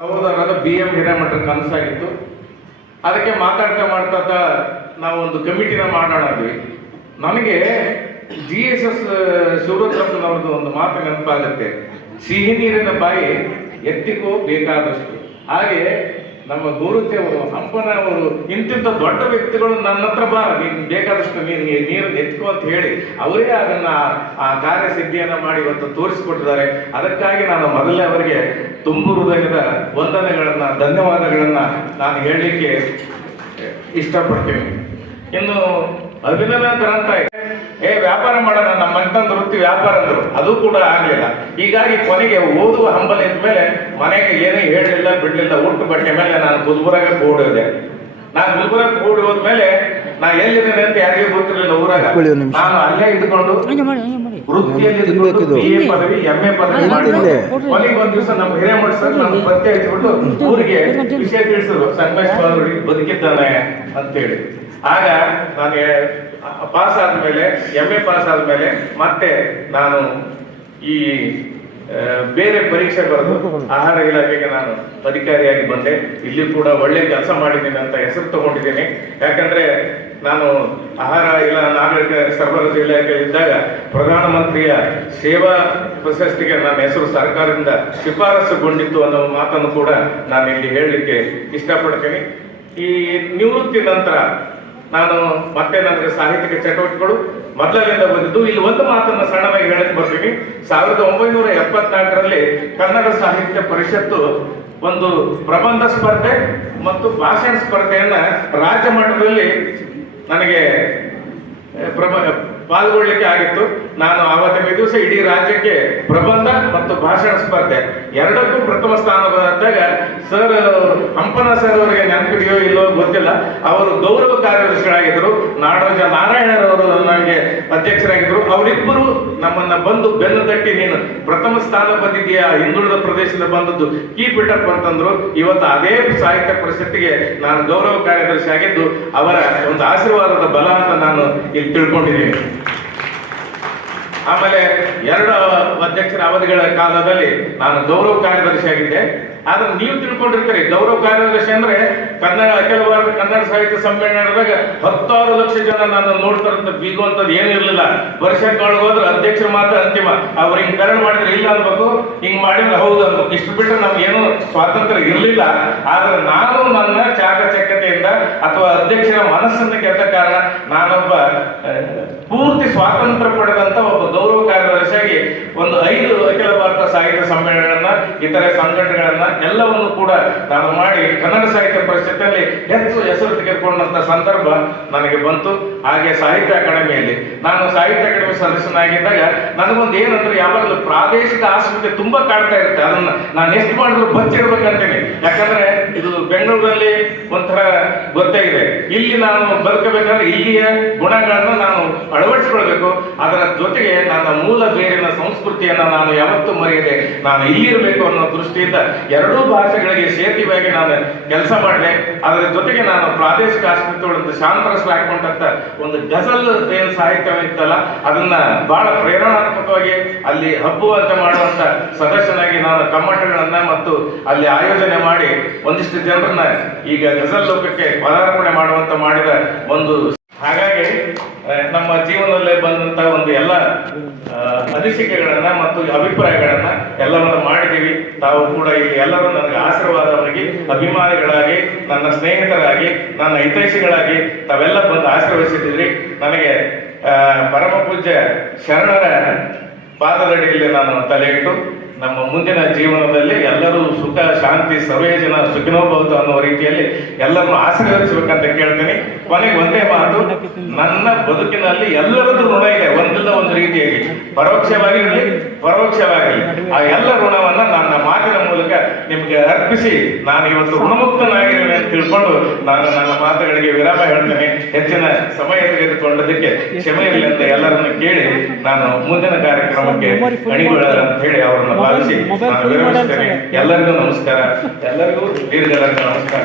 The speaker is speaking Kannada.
ಸಹೋದರರಾದ BM ಹಿರೇಮಠರ ಕನಸಾಗಿತ್ತು. ಅದಕ್ಕೆ ಮಾತಾಡ್ತಾ ನಾವು ಒಂದು ಕಮಿಟಿನ ಮಾಡೋಣ ಅಂದ್ವಿ. ನನಗೆ GSS ಶಿವರುದ್ರಪ್ಪನವ್ರದ್ದು ಒಂದು ಮಾತು ನೆನಪಾಗುತ್ತೆ, ಸಿಹಿ ನೀರಿನ ಬಾಯಿ ಎತ್ತಿಕೋ ಬೇಕಾದಷ್ಟು. ಹಾಗೆ ನಮ್ಮ ಗುರುತಿಯವರು, ಹಂಪನವರು, ಇಂತಿಂಥ ದೊಡ್ಡ ವ್ಯಕ್ತಿಗಳು ನನ್ನ ಹತ್ರ ಬಾ, ನೀನು ಬೇಕಾದಷ್ಟು ನೀರನ್ನು ಎತ್ಕೋ ಅಂತ ಹೇಳಿ ಅವರೇ ಅದನ್ನ ಆ ಕಾರ್ಯಸಿದ್ಧಿಯನ್ನ ಮಾಡಿ ಇವತ್ತು ತೋರಿಸಿಕೊಟ್ಟಿದ್ದಾರೆ. ಅದಕ್ಕಾಗಿ ನಾನು ಮೊದಲೇ ಅವರಿಗೆ ತುಂಬು ಹೃದಯದ ವಂದನೆಗಳನ್ನ, ಧನ್ಯವಾದಗಳನ್ನ ನಾನು ಹೇಳಲಿಕ್ಕೆ ಇಷ್ಟಪಡ್ತೀನಿ. ಇನ್ನು ಅಭಿನಂದನ ಅಂತ ವ್ಯಾಪಾರ ಮಾಡೋಣ, ನಮ್ಮ ಮನೆತಂದ ವೃತ್ತಿ ವ್ಯಾಪಾರ ಅಂದರು, ಅದು ಕೂಡ ಆಗ್ಲಿಲ್ಲ. ಹೀಗಾಗಿ ಕೊನೆಗೆ ಓದುವ ಹಂಬಲ ಇದ್ಮೇಲೆ ಮನೆಗೆ ಏನೇ ಹೇಳಿಲ್ಲ ಬಿಡ್ಲಿಲ್ಲ, ಉಟ್ಟು ಬಟ್ಟೆ ಮೇಲೆ ನಾನು ಗುಲ್ಬರ್ಗ ಕೂಡಿದೆ. ನಾನು ಗುಲ್ಬರ್ಗ ಕೂಡಿ ಹೋದ್ಮೇಲೆ ನಾ ಎಲ್ಲಿದ್ದೇನೆ ಅಂತ ಯಾರಿಗೂ ಗೊತ್ತಿರಲಿಲ್ಲ ಊರಾಗ. ನಾನು ಅಲ್ಲೇ ಇದ್ಕೊಂಡು ವೃತ್ತಿಯಲ್ಲಿ BA ಪದವಿ MA ಪದವಿ ಮಾಡಿದ್ದೆ. ಕೊನೆಗೆ ಒಂದ್ ದಿವಸ ನಮ್ಮ ಹಿರೇಮಠ ಸರ್ ನಾನು ಪತ್ತೆ ಹಚ್ಚಿಬಿಟ್ಟು ಊರಿಗೆ ವಿಷಯ ತಿಳಿಸಿದ್ರು, ಸಂಗಮೇಶ್ ಬದುಕಿದ್ದಾನೆ ಅಂತೇಳಿ. ಆಗ ನಾನು ಪಾಸ್ ಆದ್ಮೇಲೆ, MA ಪಾಸ್ ಆದ್ಮೇಲೆ ಮತ್ತೆ ನಾನು ಈ ಬೇರೆ ಪರೀಕ್ಷೆ ಬರೆದು ಆಹಾರ ಇಲಾಖೆಗೆ ನಾನು ಅಧಿಕಾರಿಯಾಗಿ ಬಂದೆ. ಇಲ್ಲಿ ಕೂಡ ಒಳ್ಳೆ ಕೆಲಸ ಮಾಡಿದ್ದೀನಿ ಅಂತ ಹೆಸರು ತಗೊಂಡಿದ್ದೀನಿ. ಯಾಕಂದ್ರೆ ನಾನು ಆಹಾರ ನಾಗರಿಕ ಸರಬರಾಜು ಇಲಾಖೆ ಇದ್ದಾಗ ಪ್ರಧಾನಮಂತ್ರಿಯ ಸೇವಾ ಪ್ರಶಸ್ತಿಗೆ ನನ್ನ ಹೆಸರು ಸರ್ಕಾರದಿಂದ ಶಿಫಾರಸುಗೊಂಡಿತ್ತು ಅನ್ನೋ ಮಾತನ್ನು ಕೂಡ ನಾನು ಇಲ್ಲಿ ಹೇಳಲಿಕ್ಕೆ ಇಷ್ಟಪಡ್ತೀನಿ. ಈ ನಿವೃತ್ತಿ ನಂತರ ನಾನು ಮತ್ತೆ ನನಗೆ ಸಾಹಿತ್ಯಿಕ ಚಟುವಟಿಕೆಗಳು ಮೊದಲಿನಿಂದ ಬಂದಿದ್ದು. ಇಲ್ಲಿ ಒಂದು ಮಾತನ್ನು ಸಣ್ಣದಾಗಿ ಹೇಳಕ್ಕೆ ಬರ್ತೀನಿ. 1974ರಲ್ಲಿ ಕನ್ನಡ ಸಾಹಿತ್ಯ ಪರಿಷತ್ತು ಒಂದು ಪ್ರಬಂಧ ಸ್ಪರ್ಧೆ ಮತ್ತು ಭಾಷಣ ಸ್ಪರ್ಧೆಯನ್ನ ರಾಜ್ಯ ಮಟ್ಟದಲ್ಲಿ ನನಗೆ ಪಾಲ್ಗೊಳ್ಳಿಕ್ಕೆ ಆಗಿತ್ತು. ನಾನು ಆವತ್ತಿನ ದಿವಸ ಇಡೀ ರಾಜ್ಯಕ್ಕೆ ಪ್ರಬಂಧ ಮತ್ತು ಭಾಷಣ ಸ್ಪರ್ಧೆ ಎರಡಕ್ಕೂ ಪ್ರಥಮ ಸ್ಥಾನ ಬಂದಾಗ ಸರ್, ಹಂಪನ ಸರ್ ಅವರಿಗೆ ನೆನಪಿದೆಯೋ ಇಲ್ಲೋ ಗೊತ್ತಿಲ್ಲ, ಅವರು ಗೌರವ ಕಾರ್ಯದರ್ಶಿಗಳಾಗಿದ್ರು. ನಾಡೋಜ ನಾರಾಯಣರವರು ನನಗೆ ಅಧ್ಯಕ್ಷರಾಗಿದ್ರು. ಅವರಿಬ್ಬರು ನಮ್ಮನ್ನ ಬಂದು ಬೆನ್ನು ತಟ್ಟಿ, ನೀನು ಪ್ರಥಮ ಸ್ಥಾನ ಬಂದಿದ್ದೀಯಾ, ಹಿಂದುಳಿದ ಪ್ರದೇಶದ ಬಂದದ್ದು, ಕೀಪ್ ಇಟ್ ಅಪ್ ಅಂತಂದ್ರು. ಇವತ್ತು ಅದೇ ಸಾಹಿತ್ಯ ಪರಿಷತ್ತಿಗೆ ನಾನು ಗೌರವ ಕಾರ್ಯದರ್ಶಿ ಆಗಿದ್ದು ಅವರ ಒಂದು ಆಶೀರ್ವಾದದ ಬಲ ಅಂತ ನಾನು ಇಲ್ಲಿ ತಿಳ್ಕೊಂಡಿದ್ದೀನಿ. ಆಮೇಲೆ 2 ಅಧ್ಯಕ್ಷರ ಅವಧಿಗಳ ಕಾಲದಲ್ಲಿ ನಾನು ಗೌರವ ಕಾರ್ಯದರ್ಶಿ ಆಗಿದ್ದೆ. ಆದ್ರೆ ನೀವು ತಿಳ್ಕೊಂಡಿರ್ತೀರಿ, ಗೌರವ ಕಾರ್ಯದರ್ಶಿ ಅಂದ್ರೆ ಅಖಿಲ ಭಾರತ ಕನ್ನಡ ಸಾಹಿತ್ಯ ಸಮ್ಮೇಳನ ನಡೆದಾಗ 16 ಲಕ್ಷ ಜನ ನಾನು ನೋಡ್ತಾರಂತ ಬೀಗುವಂಥದ್ದು ಏನಿರ್ಲಿಲ್ಲ. ವರ್ಷಕ್ಕೊಳಗೆ ಹೋದ್ರೆ ಅಧ್ಯಕ್ಷರು ಮಾತ್ರ ಅಂತಿಮ. ಅವ್ರು ಹಿಂಗ್ ಕರಣ ಮಾಡಿದ್ರೆ ಇಲ್ಲ ಅನ್ಬೇಕು, ಹಿಂಗ್ ಮಾಡಿದ್ರೆ ಹೌದು ಅನ್ಬೇಕು. ಇಷ್ಟು ಬಿಟ್ಟರೆ ನಮ್ಗೇನು ಸ್ವಾತಂತ್ರ್ಯ ಇರಲಿಲ್ಲ. ಆದ್ರೆ ನಾನು ನನ್ನ ಚಾಕಚಕ್ಯತೆಯಿಂದ ಅಥವಾ ಅಧ್ಯಕ್ಷರ ಮನಸ್ಸನ್ನು ಗೆದ್ದ ಕಾರಣ ನಾನೊಬ್ಬ ಪೂರ್ತಿ ಸ್ವಾತಂತ್ರ್ಯ ಪಡೆದಂತ ಒಬ್ಬ ಗೌರವ ಕಾರ್ಯದರ್ಶಿಯಾಗಿ ಒಂದು 5 ಅಖಿಲ ಭಾರತ ಸಾಹಿತ್ಯ ಸಮ್ಮೇಳನಗಳನ್ನ, ಇತರೆ ಸಂಘಟನೆಗಳನ್ನ ಎಲ್ಲವನ್ನು ಕೂಡ ನಾನು ಮಾಡಿ ಕನ್ನಡ ಸಾಹಿತ್ಯ ಪರಿಷತ್ತಲ್ಲಿ ಹೆಚ್ಚು ಹೆಸರು ತೆಗೆದುಕೊಂಡಂತ ಸಂದರ್ಭ ನನಗೆ ಬಂತು. ಹಾಗೆ ಸಾಹಿತ್ಯ ಅಕಾಡೆಮಿಯಲ್ಲಿ ನಾನು ಸಾಹಿತ್ಯ ಅಕಾಡೆಮಿ ಸದಸ್ಯನಾಗಿದ್ದಾಗ ನನಗೊಂದು ಏನಂದ್ರೆ, ಯಾವಾಗಲೂ ಪ್ರಾದೇಶಿಕ ಆಸ್ಪತ್ರೆ ತುಂಬಾ ಕಾಡ್ತಾ ಇರುತ್ತೆ. ಅದನ್ನ ನಾನು ಎಷ್ಟು ಮಾಡಿದ್ರು ಬಚ್ಚಿಡ್ಬೇಕಂತೀನಿ. ಯಾಕಂದ್ರೆ ಇದು ಬೆಂಗಳೂರಲ್ಲಿ ಒಂಥರ ಗೊತ್ತೇ ಇದೆ. ಇಲ್ಲಿ ನಾನು ಬದುಕಬೇಕಾದ್ರೆ ಇಲ್ಲಿಯ ಗುಣಗಳನ್ನು ನಾನು ಅಳವಡಿಸಿಕೊಳ್ಬೇಕು. ಅದರ ಜೊತೆಗೆ ನನ್ನ ಮೂಲ ಬೇರಿನ ಸಂಸ್ಕೃತಿಯನ್ನ ನಾನು ಯಾವತ್ತೂ ಮರೆಯದೆ ನಾನು ಇಲ್ಲಿರಬೇಕು ಅನ್ನೋ ದೃಷ್ಟಿಯಿಂದ 2 ಭಾಷೆಗಳಿಗೆ ಸೇತುವೆಯಾಗಿ ನಾನು ಕೆಲಸ ಮಾಡಿದೆ. ಅದರ ಜೊತೆಗೆ ನಾನು ಪ್ರಾದೇಶಿಕ ಆಸ್ಪತ್ರೆಗಳಿಂದ ಶಾಂತರಸ್ ಹಾಕೊಂಡಂತ ಒಂದು ಗಜಲ್ ಏನು ಸಾಹಿತ್ಯ ಇತ್ತಲ್ಲ, ಅದನ್ನ ಬಹಳ ಪ್ರೇರಣಾತ್ಮಕವಾಗಿ ಅಲ್ಲಿ ಹಬ್ಬುವಂತೆ ಮಾಡುವಂತ ಸದಸ್ಯನಾಗಿ ನಾನು ಕಮ್ಮಟಗಳನ್ನ ಮತ್ತು ಅಲ್ಲಿ ಆಯೋಜನೆ ಮಾಡಿ ಒಂದಿಷ್ಟು ಜನರನ್ನ ಈಗ ಗಜಲ್ ಲೋಕಕ್ಕೆ ಪದಾರ್ಪಣೆ ಮಾಡುವಂತ ಮಾಡಿದ ಒಂದು. ಹಾಗಾಗಿ ನಮ್ಮ ಜೀವನದಲ್ಲೇ ಬಂದಂತ ಒಂದು ಎಲ್ಲ ಅನಿಸಿಕೆಗಳನ್ನ ಮತ್ತು ಅಭಿಪ್ರಾಯಗಳನ್ನ ಎಲ್ಲವನ್ನ ಮಾಡಿದ್ದೀವಿ. ತಾವು ಕೂಡ ಇಲ್ಲಿ ಎಲ್ಲರೂ ನನಗೆ ಆಶೀರ್ವಾದವಾಗಿ, ಅಭಿಮಾನಿಗಳಾಗಿ, ನನ್ನ ಸ್ನೇಹಿತರಾಗಿ, ನನ್ನ ಹಿತೈಷಿಗಳಾಗಿ ತಾವೆಲ್ಲ ಬಂದು ಆಶೀರ್ವದಿಸಿದ್ದೀರಿ. ನನಗೆ ಪರಮ ಪೂಜ್ಯ ಶರಣರ ಪಾದದಡಿಯಲ್ಲಿ ನಾನು ತಲೆ ಇಟ್ಟು ನಮ್ಮ ಮುಂದಿನ ಜೀವನದಲ್ಲಿ ಎಲ್ಲರೂ ಸುಖ ಶಾಂತಿ ಸರ್ವೇ ಜನ ಸುಖಿನೋ ಭವತು ಅನ್ನುವ ರೀತಿಯಲ್ಲಿ ಎಲ್ಲರನ್ನು ಆಶೀರ್ವದಿಸಬೇಕಂತ ಕೇಳ್ತೀನಿ. ಕೊನೆಗೆ ಒಂದೇ ಮಾತು, ನನ್ನ ಬದುಕಿನಲ್ಲಿ ಎಲ್ಲರದ್ದು ಋಣ ಇದೆ, ಒಂದಿಲ್ಲ ಒಂದು ರೀತಿಯಾಗಿ, ಪರೋಕ್ಷವಾಗಿರಲಿ ಪರೋಕ್ಷವಾಗಿರಲಿ. ಆ ಎಲ್ಲ ಋಣವನ್ನ ನನ್ನ ಮಾತಿನ ಮೂಲಕ ನಿಮ್ಗೆ ಅರ್ಪಿಸಿ ನಾನು ಇವತ್ತು ಋಣಮುಕ್ತನಾಗಿದ್ದೇನೆ ಅಂತ ತಿಳ್ಕೊಂಡು ನಾನು ನನ್ನ ಮಾತುಗಳಿಗೆ ವಿರಾಮ ಹೇಳ್ತೇನೆ. ಹೆಚ್ಚಿನ ಸಮಯ ತೆಗೆದುಕೊಂಡದಕ್ಕೆ ಕ್ಷಮೆ ಇರಲಿ ಅಂತ ಎಲ್ಲರನ್ನು ಕೇಳಿ ನಾನು ಮುಂದಿನ ಕಾರ್ಯಕ್ರಮಕ್ಕೆ ಅಣಿಗೊಳ್ಳ ಅಂತ ಹೇಳಿ ಅವರನ್ನು ಭಾವಿಸಿ ನಾನು ವಿರಮಿಸ್ತೇನೆ. ಎಲ್ಲರಿಗೂ ನಮಸ್ಕಾರ, ಎಲ್ಲರಿಗೂ ದೀರ್ಘ ನಮಸ್ಕಾರ.